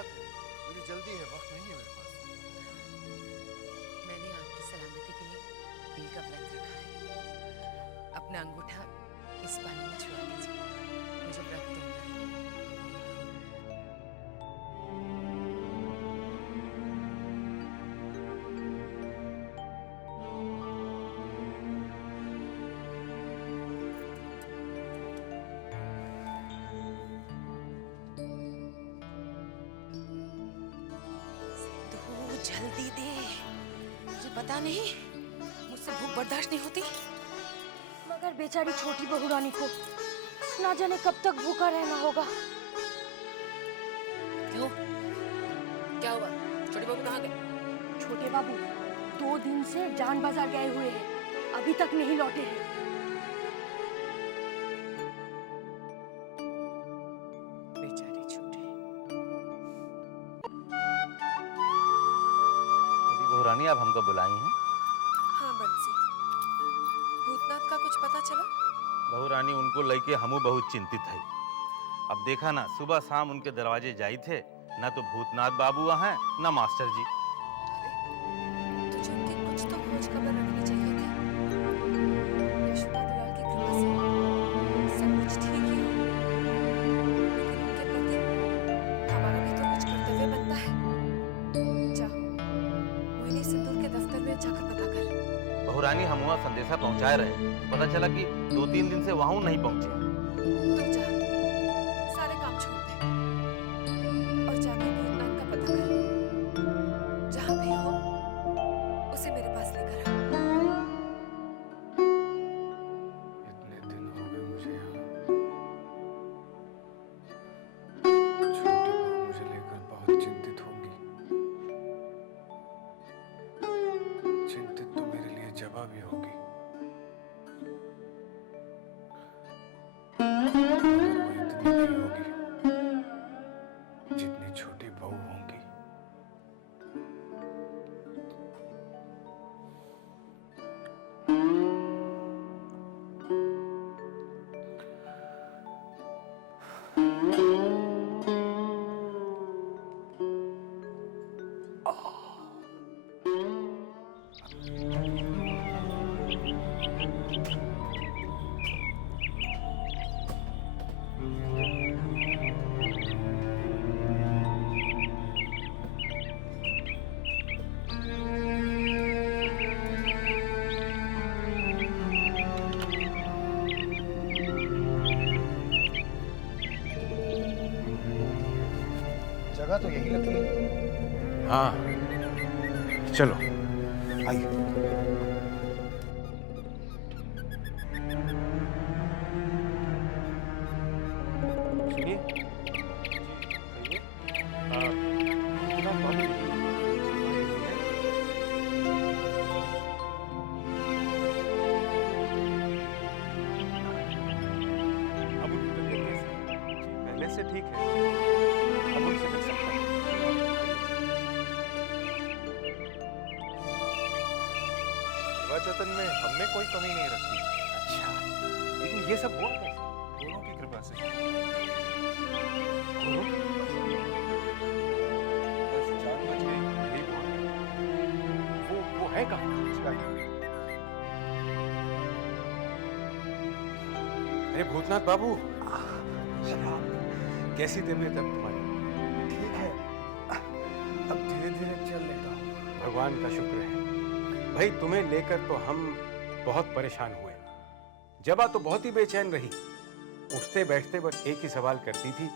बात है? मुझे जल्दी है, वक्त नहीं है मेरे पास। मैंने आपकी सलामती के लिए बिल का व्रत रखा है। अपना अंगूठा इस पानी में छुआ दीजिए, मुझे व्रत तोड़ना है। सिद्धू जल्दी दे, मुझे पता नहीं मुझसे भूख बर्दाश्त नहीं होती। मगर बेचारी छोटी बहू रानी को ना जाने कब तक भूखा रहना होगा। क्यों, क्या हुआ? छोटे बाबू कहाँ गए? छोटे बाबू 2 दिन से जान बाजार गए हुए हैं, अभी तक नहीं लौटे हैं। बेचारे छोटे। छोटी बहू रानी, आप हमको बुलाई हैं? हाँ बंसी, भूतनाथ का कुछ पता चला? बहू रानी, उनको लेके हमू बहुत चिंतित है। अब देखा ना, सुबह शाम उनके दरवाजे जाई थे, ना तो भूतनाथ बाबू वहाँ हैं, ना मास्टर जी। तुझे उनकी कुछ तो खोज खबर रखनी चाहिए थी। यशोदा दुलाल की कृपा से सब कुछ ठीक ही हो, लेकिन उनके प्रति हमारा भी तो कुछ कर्तव्य बनता है। जा, मोहिनी सिंदूर के दफ्तर में जाकर पता कर। बहू रानी, हम वहाँ संदेशा पहुँचाए रहे, पता चला कि 2-3 दिन से वहाँ नहीं पहुँचे। तुम जा, सारे काम छोड़ दे और जाकर भूतनाथ का पता कर। जहाँ भी हो उसे मेरे पास लेकर आ। इतने दिन हो गए मुझे यहाँ। छोटी बहू मुझे लेकर बहुत चिंतित होगी। चिंतित तो मेरे लिए जबा भी होगी। मगर वो इतनी नहीं होगी जितनी छोटी बहू होंगी। जगह तो यही लगती है। हाँ, चलो आइए। सुनिए, अब उनकी तबीयत कैसी है? पहले से ठीक है, अब उनसे मिल सकता है। सेवा जतन में हमने कोई कमी नहीं रखी। अच्छा, लेकिन ये सब हुआ कैसे? गुरुओं की कृपा से। गुरु? बस जान बच गई, यही बहुत है। वो है कहाँ? अरे भूतनाथ बाबू, कैसी तबीयत अब तुम्हारी? ठीक है, अब धीरे धीरे चल लेता हूँ। भगवान का शुक्र है। भाई, तुम्हें लेकर तो हम बहुत परेशान हुए। जबा तो बहुत ही बेचैन रही, उठते बैठते बस एक ही सवाल करती थी,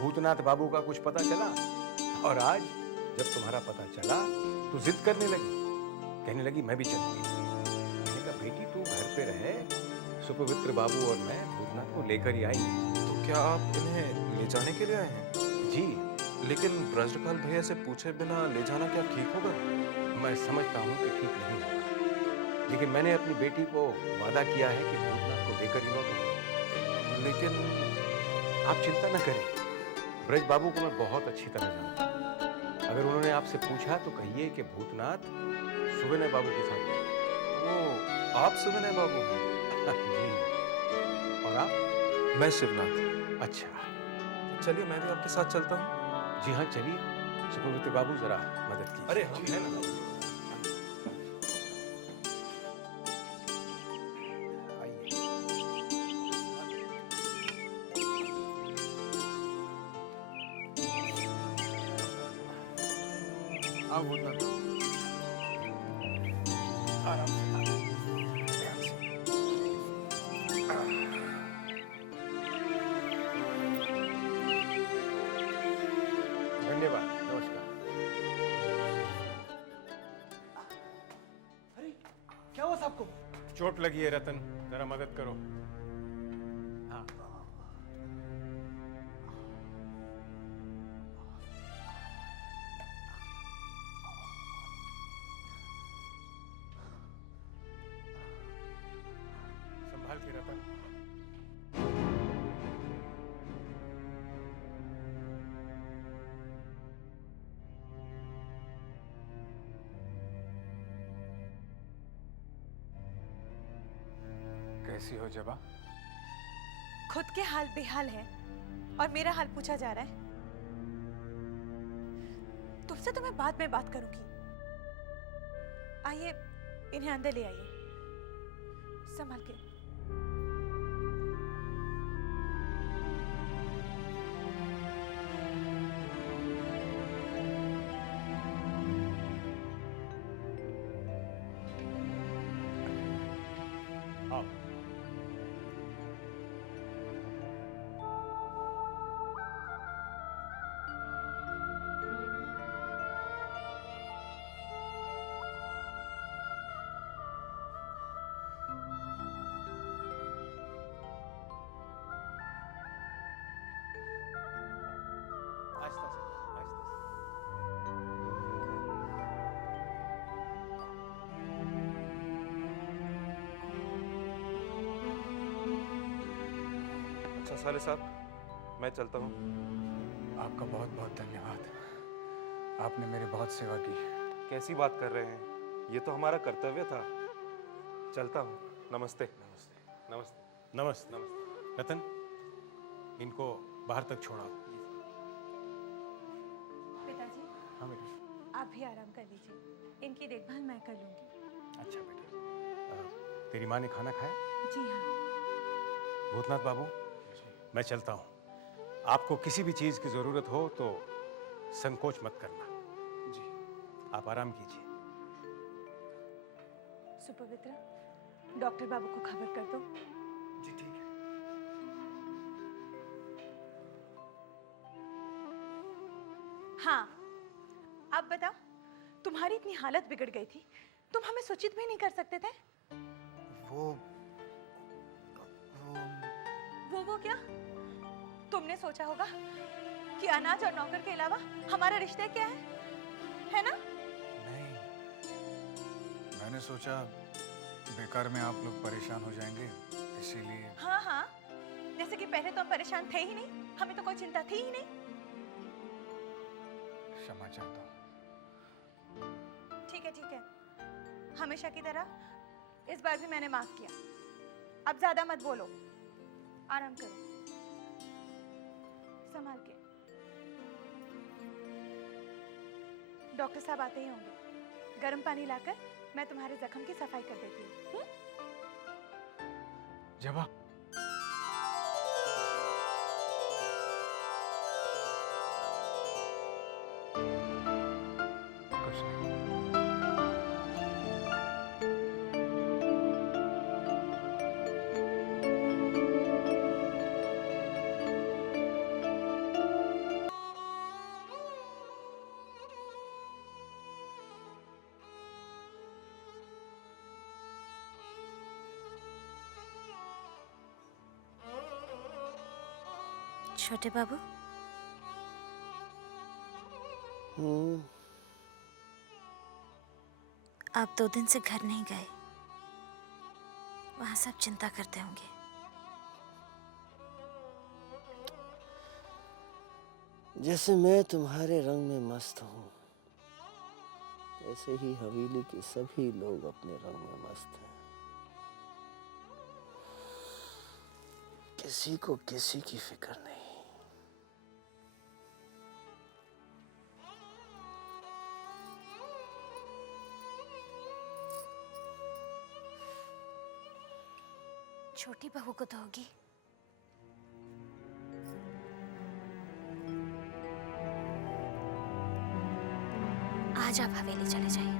भूतनाथ बाबू का कुछ पता चला? और आज जब तुम्हारा पता चला तो जिद करने लगी, कहने लगी मैं भी चलूंगी। मैंने कहा बेटी तू घर पे रहे, सुपवित्र बाबू और मैं भूतनाथ को लेकर ही आएंगे। तो क्या आप इन्हें ले जाने के लिए आए हैं? जी, लेकिन ब्रजपाल भैया से पूछे बिना ले जाना क्या ठीक होगा? मैं समझता हूँ कि ठीक नहीं होगा, लेकिन मैंने अपनी बेटी को वादा किया है कि भूतनाथ को लेकर ही लौटूंगा। लेकिन आप चिंता न करें, ब्रज बाबू को मैं बहुत अच्छी तरह जानता हूँ। अगर उन्होंने आपसे पूछा तो कहिए कि भूतनाथ सुविनय बाबू के साथ गए। वो आप सुविनय बाबू हैं? जी, और आप? मैं शिवनाथ। अच्छा, चलिए मैं भी आपके साथ चलता हूँ। जी हाँ, चलिए सुपवित्र बाबू, जरा मदद कीजिए। अरे हम हैं ना। आइए। आओ भूतनाथ। आराम से, ध्यान से। धन्यवाद, नमस्कार। क्या हुआ साहब को? चोट लगी है रतन, जरा मदद करो। हाँ। संभाल के रतन। कैसी हो जबा? खुद के हाल बेहाल है और मेरा हाल पूछा जा रहा है। तुमसे तो मैं बाद में बात करूंगी। आइए, इन्हें अंदर ले आइए, संभाल के। आओ। आहिस्ता से, आहिस्ता से। अच्छा साले साहब, मैं चलता हूँ। आपका बहुत बहुत धन्यवाद। आपने मेरी बहुत सेवा की। कैसी बात कर रहे हैं? ये तो हमारा कर्तव्य था। चलता हूँ। नमस्ते। नमस्ते, नमस्ते, नमस्ते, नमस्ते। रतन, इनको बाहर तक छोड़ाओ। पिताजी, हाँ बेटा। आप भी आराम कर लीजिए। इनकी देखभाल मैं कर लूंगी। अच्छा बेटा। तेरी माँ ने खाना खाया? जी हाँ। भूतनाथ बाबू, मैं चलता हूँ। आपको किसी भी चीज की जरूरत हो तो संकोच मत करना। जी। आप आराम कीजिए। सुपवित्र, डॉक्टर बाबू को खबर कर दो। जी ठीक है। हाँ, अब बताओ, तुम्हारी इतनी हालत बिगड़ गई थी, तुम हमें सूचित भी नहीं कर सकते थे? वो वो क्या? तुमने सोचा होगा कि अनाज और नौकर के अलावा हमारा रिश्ता क्या है ना? नहीं, मैंने सोचा बेकार में आप लोग परेशान हो जाएंगे, इसीलिए। हाँ हाँ, जैसे कि पहले तो हम परेशान थे ही नहीं, हमें तो कोई चिंता थी ही नहीं। क्षमा चाहता हूँ। ठीक है, हमेशा की तरह इस बार भी मैंने माफ किया। अब ज्यादा मत बोलो, आराम करो, संभाल के। डॉक्टर साहब आते ही होंगे। गर्म पानी लाकर मैं तुम्हारे जख्म की सफाई कर देती हूँ। जबा, कुछ नहीं। छोटे बाबू, आप 2 दिन से घर नहीं गए। वहां सब चिंता करते होंगे। जैसे मैं तुम्हारे रंग में मस्त हूँ, ऐसे ही हवेली के सभी लोग अपने रंग में मस्त हैं। किसी को किसी की फिक्र नहीं। छोटी बहू को दोगी? आज आप हवेली चले जाइए।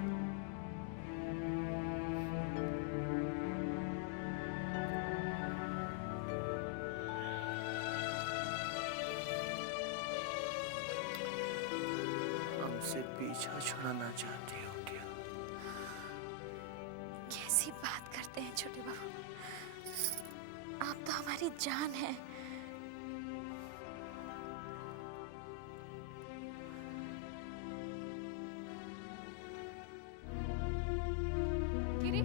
हमसे पीछा छुड़ाना चाहती हो क्या? कैसी बात करते हैं छोटे बाबू, आप तो हमारी जान है। गिरी,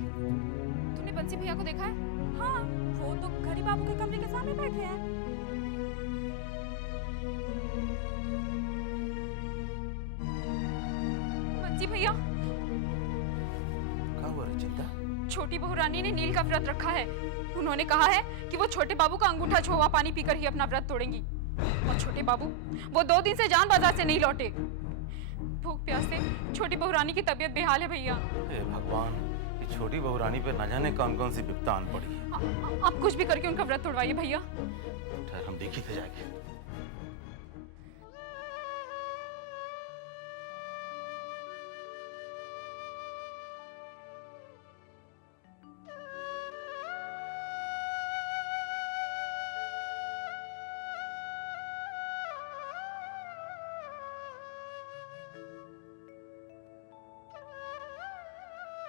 तूने बंसी भैया को देखा है? हाँ, वो तो घड़ी बाबू के कमरे के सामने बैठे हैं। बंसी भैया, क्या हुआ रचिता? छोटी बहू रानी ने नील का व्रत रखा है। उन्होंने कहा है कि वो छोटे बाबू का अंगूठा छुआ पानी पीकर ही अपना व्रत तोड़ेंगी। और छोटे बाबू, वो 2 दिन से जान बाजार से नहीं लौटे। भूख प्यास से छोटी बहू रानी की तबीयत बेहाल है भैया। हे भगवान, ये छोटी बहू रानी पे न जाने कौन कौन सी विपदा आन पड़ी है। आप कुछ भी करके उनका व्रत तोड़वाइए भैया। ठहर, हम देखी थे जाके।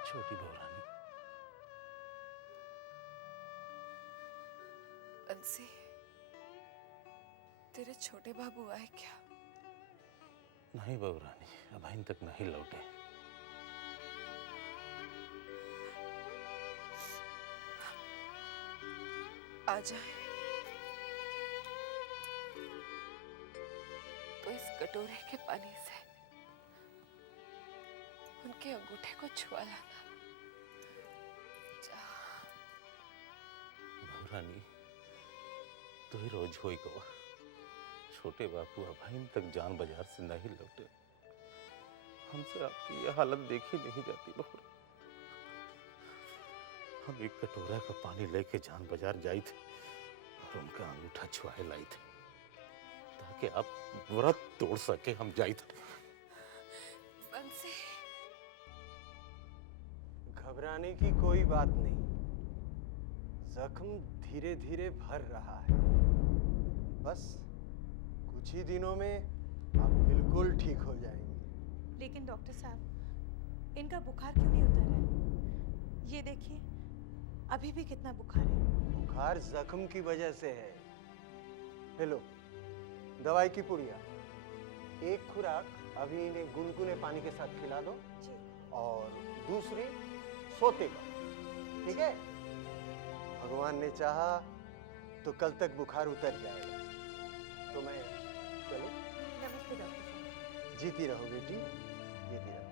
छोटी बहू रानी, बंसी, तेरे छोटे बाबू आए क्या? नहीं बहू रानी, अभी तक नहीं लौटे। आ जाए तो इस कटोरे के पानी से उनके अंगूठे को छुआ लाना। बहू रानी, तू ही रोज होई गवा। छोटे बापू अभी तक जान बाजार से नहीं लौटे। हमसे आपकी यह हालत देखी नहीं जाती बहू। हम एक कटोरा का पानी लेके जान बाजार जाई थे और उनका अंगूठा छुआए लाई थे ताकि आप व्रत तोड़ सके। हम जाई थे। बंसी, घबराने की कोई बात नहीं। जख्म धीरे धीरे भर रहा है। बस कुछ ही दिनों में आप बिल्कुल ठीक हो जाएंगे। लेकिन डॉक्टर साहब, इनका बुखार क्यों नहीं उतर रहा है? ये देखिए, अभी भी कितना बुखार है। बुखार जख्म की वजह से है। हेलो, दवाई की पुड़िया, एक खुराक अभी इन्हें गुनगुने पानी के साथ खिला दो जी। और दूसरी सोते का, ठीक है? भगवान ने चाहा तो कल तक बुखार उतर जाएगा। तो मैं चलो। नमस्ते डॉक्टर साहब। जीती रहो बेटी, जीती रहो।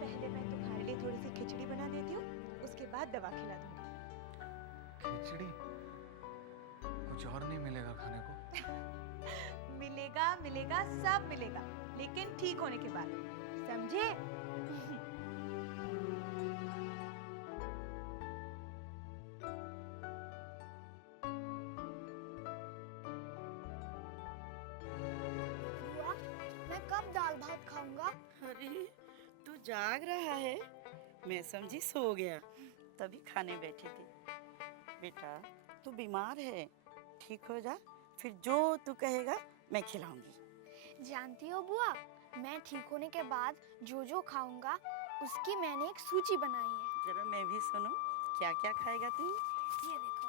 पहले मैं तुम्हारे लिए थोड़ी सी खिचड़ी बना देती हूँ, उसके बाद दवा खिला दूंगी। खिचड़ी? कुछ और नहीं मिलेगा खाने को? मिलेगा, मिलेगा, सब मिलेगा, लेकिन ठीक होने के बाद, समझे? मैं कब दाल भात खाऊंगा? अरे, तू जाग रहा है? मैं समझी सो गया, तभी खाने बैठी थी। बेटा, तू बीमार है, ठीक हो जा, फिर जो तू कहेगा मैं खिलाऊंगी। जानती हो बुआ, मैं ठीक होने के बाद जो जो खाऊंगा उसकी मैंने एक सूची बनाई है। जरा मैं भी सुनूं, क्या क्या खाएगा तू? ये देखो,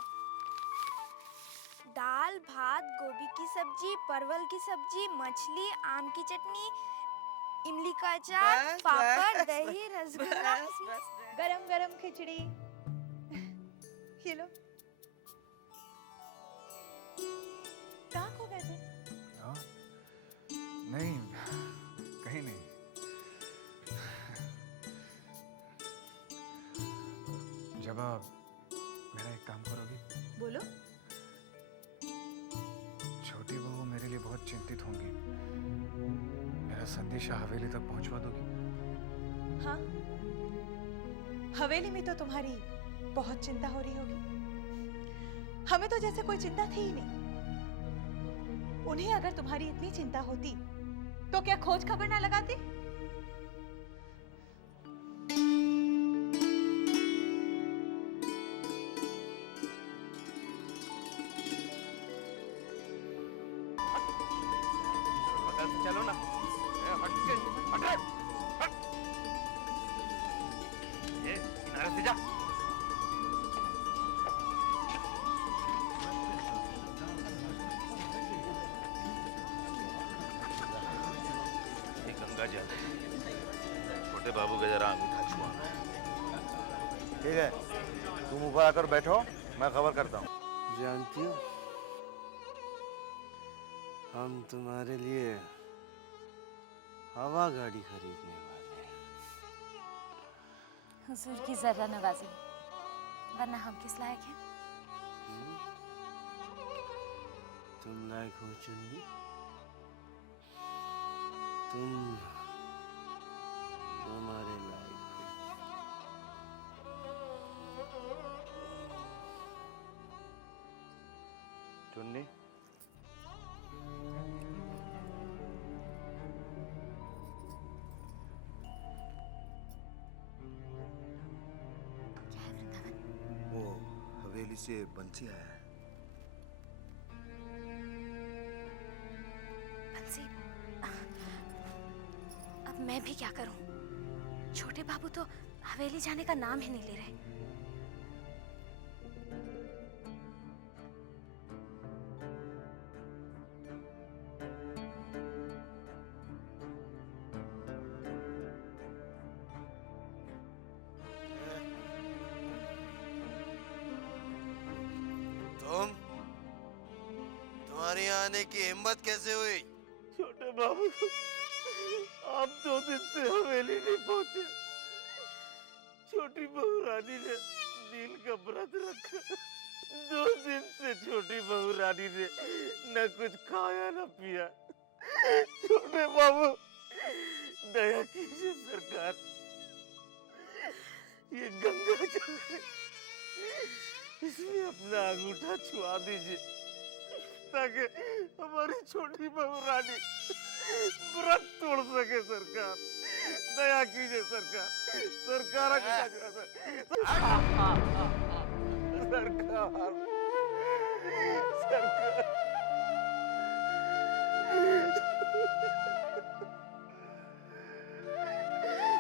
दाल भात, गोभी की सब्जी, परवल की सब्जी, मछली, आम की चटनी, इमली का अचार, बस, पापड़, बस, दही, रसगुल्ला। बस, बस, गरम गरम खिचड़ी। ये लो। कहाँ खो गए थे? हाँ? नहीं, कहीं नहीं। जब आप मेरा एक काम करोगी? बोलो। छोटी बहू मेरे लिए बहुत चिंतित होंगी। मेरा संदेशा हवेली तक पहुंचवा दोगी? हाँ, हवेली में तो तुम्हारी बहुत चिंता हो रही होगी। हमें तो जैसे कोई चिंता थी ही नहीं। उन्हें अगर तुम्हारी इतनी चिंता होती तो क्या खोज खबर ना लगाती? चलो ना, हट के हट रे, हट। ये किनारे से जा। ये गंगा जल है, छोटे बाबू का जरा अंगूठा छुआना है। ठीक है, तुम ऊपर आकर बैठो, मैं खबर करता हूँ। जानती हो, हम तुम्हारे लिए हवा गाड़ी खरीदने वाले हैं। हुजूर की जर्रा नवाजी, वरना हम किस लायक हैं? तुम लायक हो चुन्नी, तुम हमारे लायक हो। चुन्नी, क्या है वृंदावन? वो हवेली से बंसी आया है। बंसी, अब मैं भी क्या करूं? छोटे बाबू तो हवेली जाने का नाम ही नहीं ले रहे। तुम्हारे यहाँ आने की हिम्मत कैसे हुई? छोटे बाबू, आप 2 दिन से हवेली नहीं पहुंचे। छोटी बहू रानी ने नील का व्रत रखा। 2 दिन से छोटी बहू रानी ने न कुछ खाया न पिया। छोटे बाबू, दया कीजिए सरकार, ये गंगा जल है, इसमें अपना अंगूठा छुआ दीजिए ताकि हमारी छोटी बहू रानी व्रत तोड़ सके। सरकार, दया कीजिए सरकार, सरकार सरकार।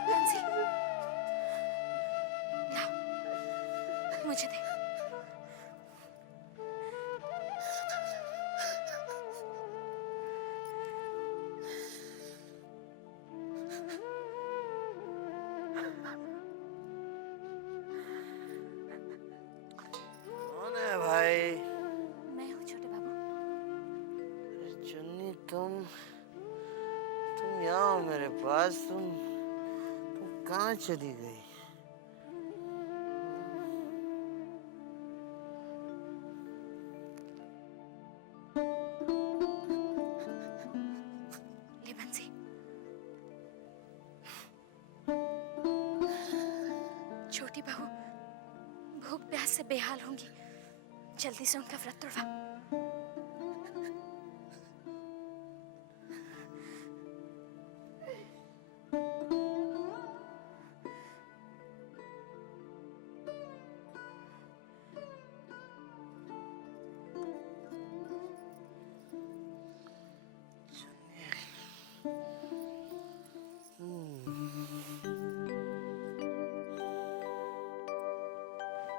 बंसी, लाओ, मुझे दे। कौन है भाई? मैं हूँ छोटे बाबू। चुन्नी, तुम यहाँ हो मेरे पास। तुम कहाँ चली गई? ले बंसी, छोटी बहू भूख प्यास से बेहाल होंगी, जल्दी से उनका व्रत तोड़वा।